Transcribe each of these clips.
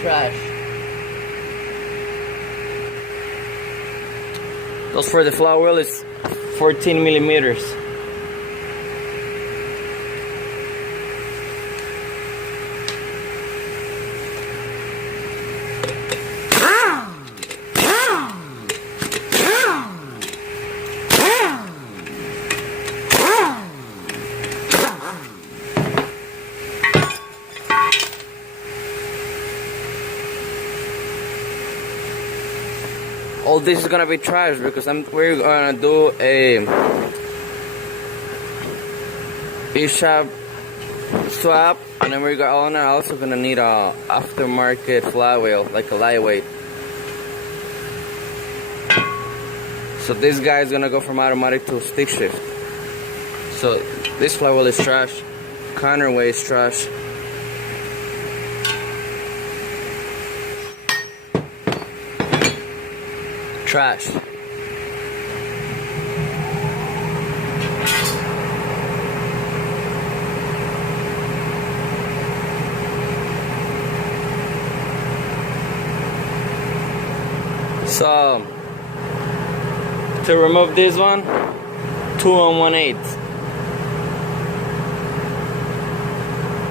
trash. Those for the flywheel is 14 millimeters. All this is gonna be trash because we're gonna do a E-shop swap, and then we're also gonna need a aftermarket flywheel, like a lightweight. So this guy is gonna go from automatic to stick shift. So this flywheel is trash. Counterweight is trash. Trash. So to remove this one, 2 1/8.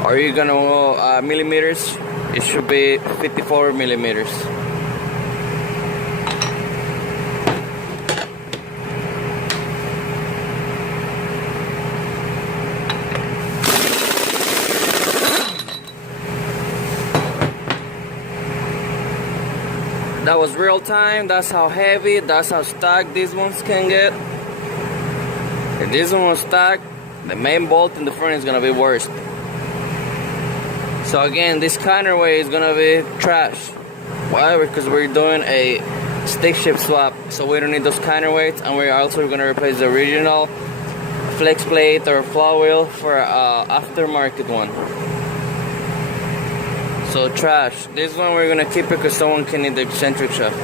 Are you gonna go millimeters? It should be 54 millimeters. That was real time. That's how heavy, that's how stuck these ones can get. If this one was stuck, the main bolt in the front is gonna be worse. So again, this counterweight is gonna be trash. Why? Because we're doing a stick shift swap, so we don't need those counterweights, and we're also gonna replace the original flex plate or flywheel for aftermarket one. So trash. This one we're gonna keep it because someone can need the eccentric shaft.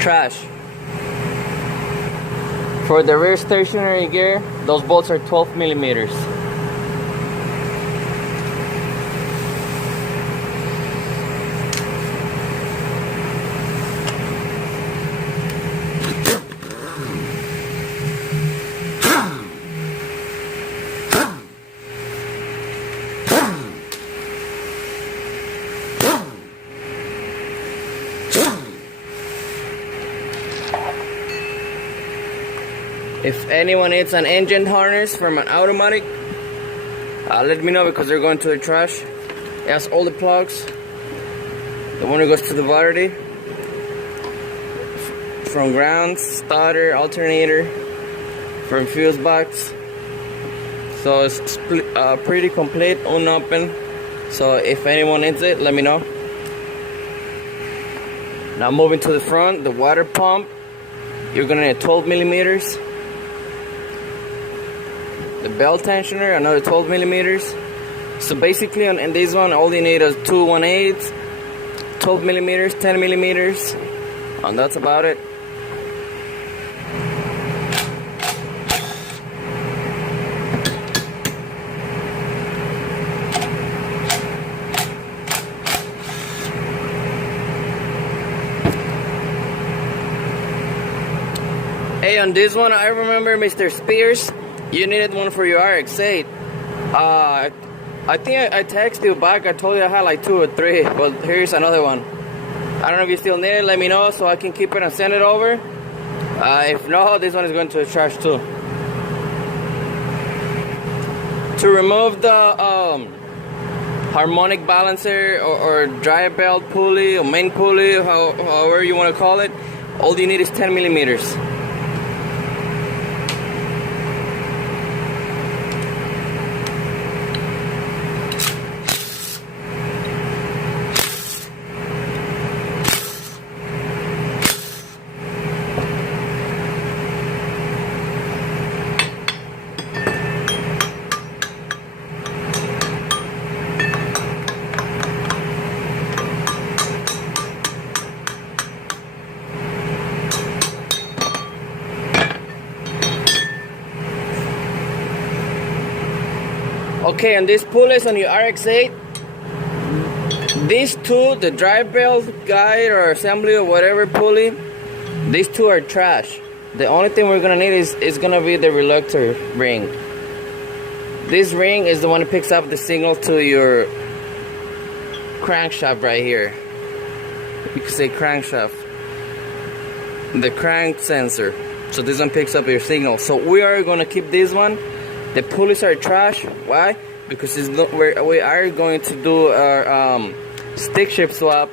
Trash. For the rear stationary gear, those bolts are 12 millimeters. If anyone needs an engine harness from an automatic, let me know because they're going to the trash. It has all the plugs. The one that goes to the battery, from ground, starter, alternator, from fuse box. So it's pretty complete, unopened. So if anyone needs it, let me know. Now moving to the front, the water pump. You're gonna need 12 millimeters. The belt tensioner, another 12 millimeters. So basically in this one, all you need is 2 1/8, 12 millimeters, 10 millimeters, and that's about it. Hey, on this one, I remember Mr. Spears, you needed one for your RX8. I think I texted you back. I told you I had like 2 or 3, but here's another one. I don't know if you still need it. Let me know so I can keep it and send it over. If no, this one is going to the trash too. To remove the harmonic balancer or drive belt pulley or main pulley, however you want to call it, all you need is 10 millimeters. Okay, and these pulleys on your RX8, these two, the drive belt guide or assembly or whatever pulley, these two are trash. The only thing we're gonna need is gonna be the reluctor ring. This ring is the one that picks up the signal to your crankshaft right here. You can say crankshaft. The crank sensor. So this one picks up your signal. So we are gonna keep this one. The pulleys are trash. Why? Because we are going to do our stick shift swap.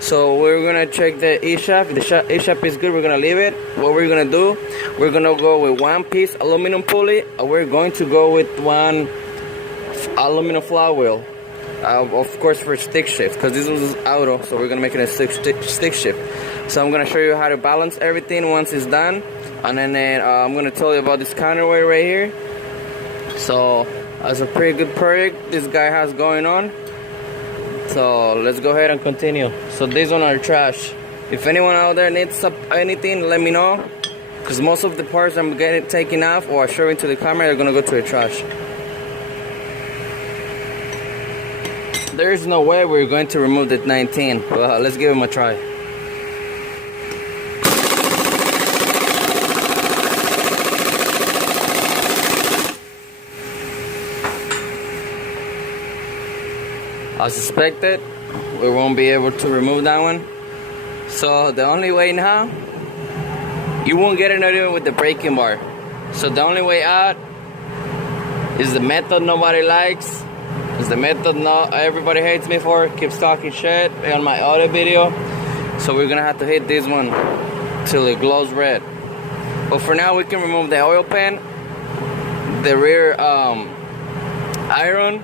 So we're gonna check the E-shaft. If the E-shaft is good, we're gonna leave it. What we're gonna do, we're gonna go with one piece aluminum pulley, and we're going to go with one aluminum flywheel. Of course for stick shift, because this was auto, so we're gonna make it a stick shift. So I'm gonna show you how to balance everything once it's done, and then I'm gonna tell you about this counterweight right here. So that's a pretty good project this guy has going on. So let's go ahead and continue. So these one are trash. If anyone out there needs anything, let me know, because most of the parts I'm getting taken off or showing to the camera are gonna go to the trash. There's no way we're going to remove the 19, but let's give him a try. As suspected, we won't be able to remove that one. So the only way now, you won't get it even with the braking bar. So the only way out is the method nobody likes. It's the method everybody hates me for. Keeps talking shit on my other video. So we're gonna have to hit this one till it glows red. But for now, we can remove the oil pan, the rear iron,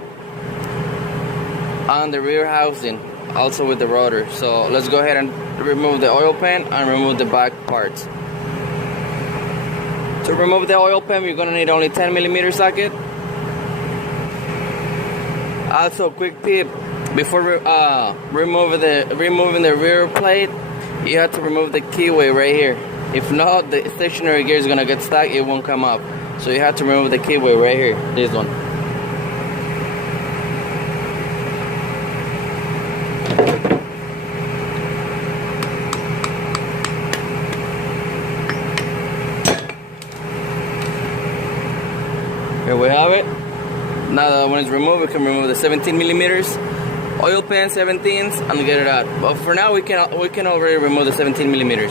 and the rear housing, also with the rotor. So let's go ahead and remove the oil pan and remove the back parts. To remove the oil pan, you're gonna need only 10mm socket. Also, quick tip: before removing the rear plate, you have to remove the keyway right here. If not, the stationary gear is gonna get stuck; it won't come up. So you have to remove the keyway right here. This one. Here we have it. Now that when it's removed, we can remove the 17mm oil pan 17s and get it out. But for now, we can already remove the 17mm.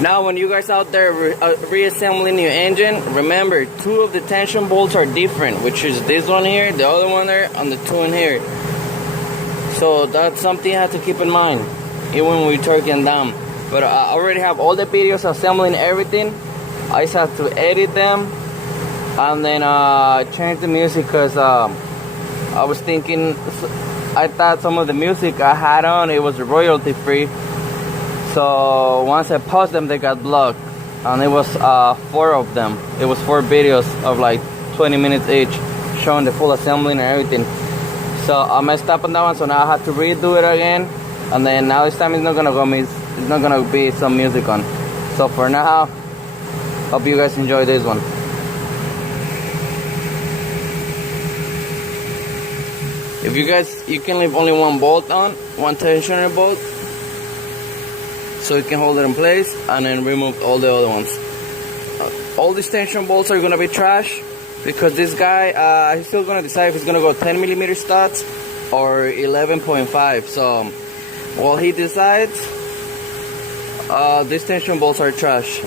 Now, when you guys out there reassembling your engine, remember 2 of the tension bolts are different, which is this one here, the other one there, and the 2 in here. So that's something you have to keep in mind, even when we're torquing down. But I already have all the videos assembling everything. I just have to edit them and then change the music, because I was thinking, I thought some of the music I had on, it was royalty free. So once I paused them, they got blocked, and it was 4 of them. It was 4 videos of like 20 minutes each, showing the full assembling and everything. So I messed up on that one, so now I have to redo it again. And then now this time it's not gonna be some music on. So for now, hope you guys enjoy this one. If you can leave only one bolt on, one tensioner bolt, so you can hold it in place, and then remove all the other ones. All these tension bolts are gonna be trash, because this guy, he's still gonna decide if he's gonna go 10mm studs or 11.5. So while he decides, these tension bolts are trash.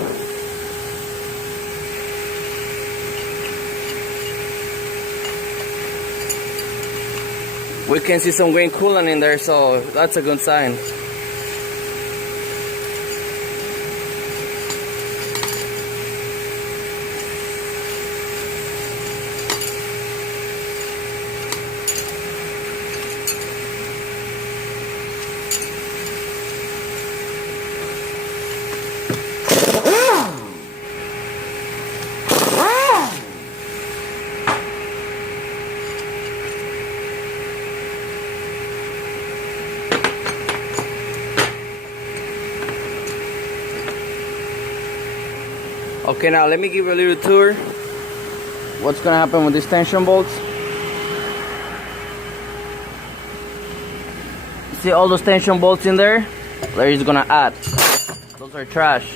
We can see some green coolant in there, so that's a good sign. Okay, now let me give you a little tour. What's gonna happen with these tension bolts? See all those tension bolts in there? They're just gonna add. Those are trash.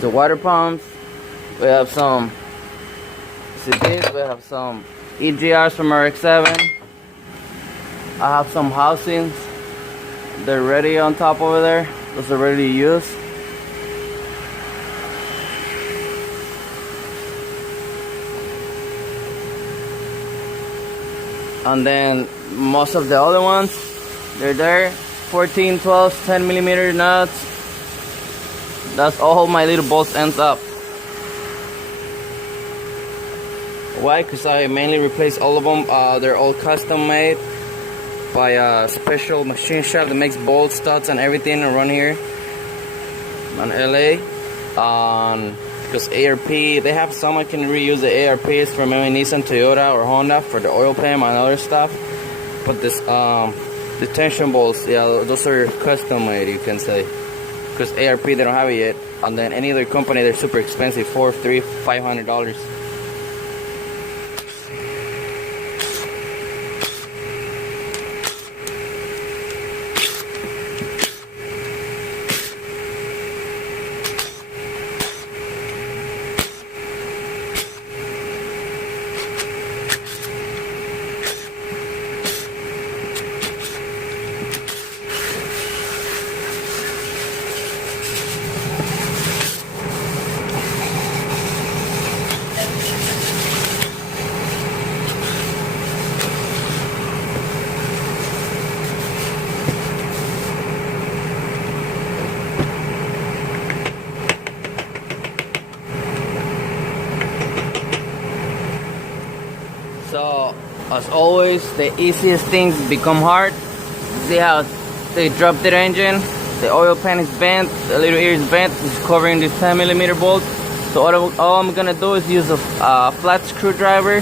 The water pumps. We have some. See this? We have some EGRs from rx8. I have some housings. They're ready on top over there. Those are ready to use. And then most of the other ones, they're there. 14, 12, 10 millimeter nuts. That's all my little bolts ends up. Why? Because I mainly replace all of them. They're all custom made by a special machine shop that makes bolts, studs, and everything around here in LA. Because ARP, they have some I can reuse the ARPs from maybe Nissan, Toyota, or Honda for the oil pan and other stuff. But this, the tension bolts, yeah, those are custom made, you can say. Because ARP, they don't have it yet. And then any other company, they're super expensive, $400, $300, $500. So, as always, the easiest things become hard. See how they dropped the engine, the oil pan is bent, the little ear is bent, it's covering these 10 millimeter bolts. So all I'm gonna do is use a flat screwdriver,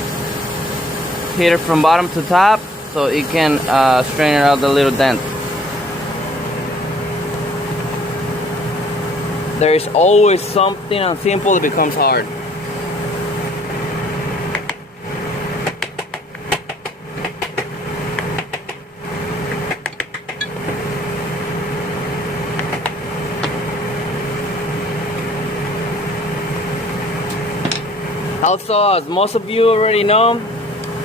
hit it from bottom to top, so it can straighten out the little dent. There is always something simple that becomes hard. Also, as most of you already know,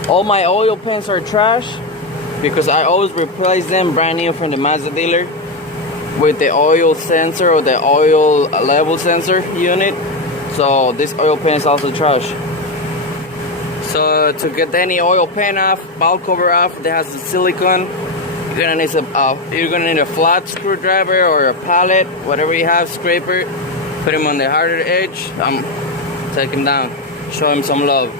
all my oil pans are trash because I always replace them brand new from the Mazda dealer with the oil sensor or the oil level sensor unit. So this oil pan is also trash. So to get any oil pan off, valve cover off that has the silicone, you're gonna need a flat screwdriver or a pallet, whatever you have, scraper. Put them on the harder edge. Take them down. Show him some love.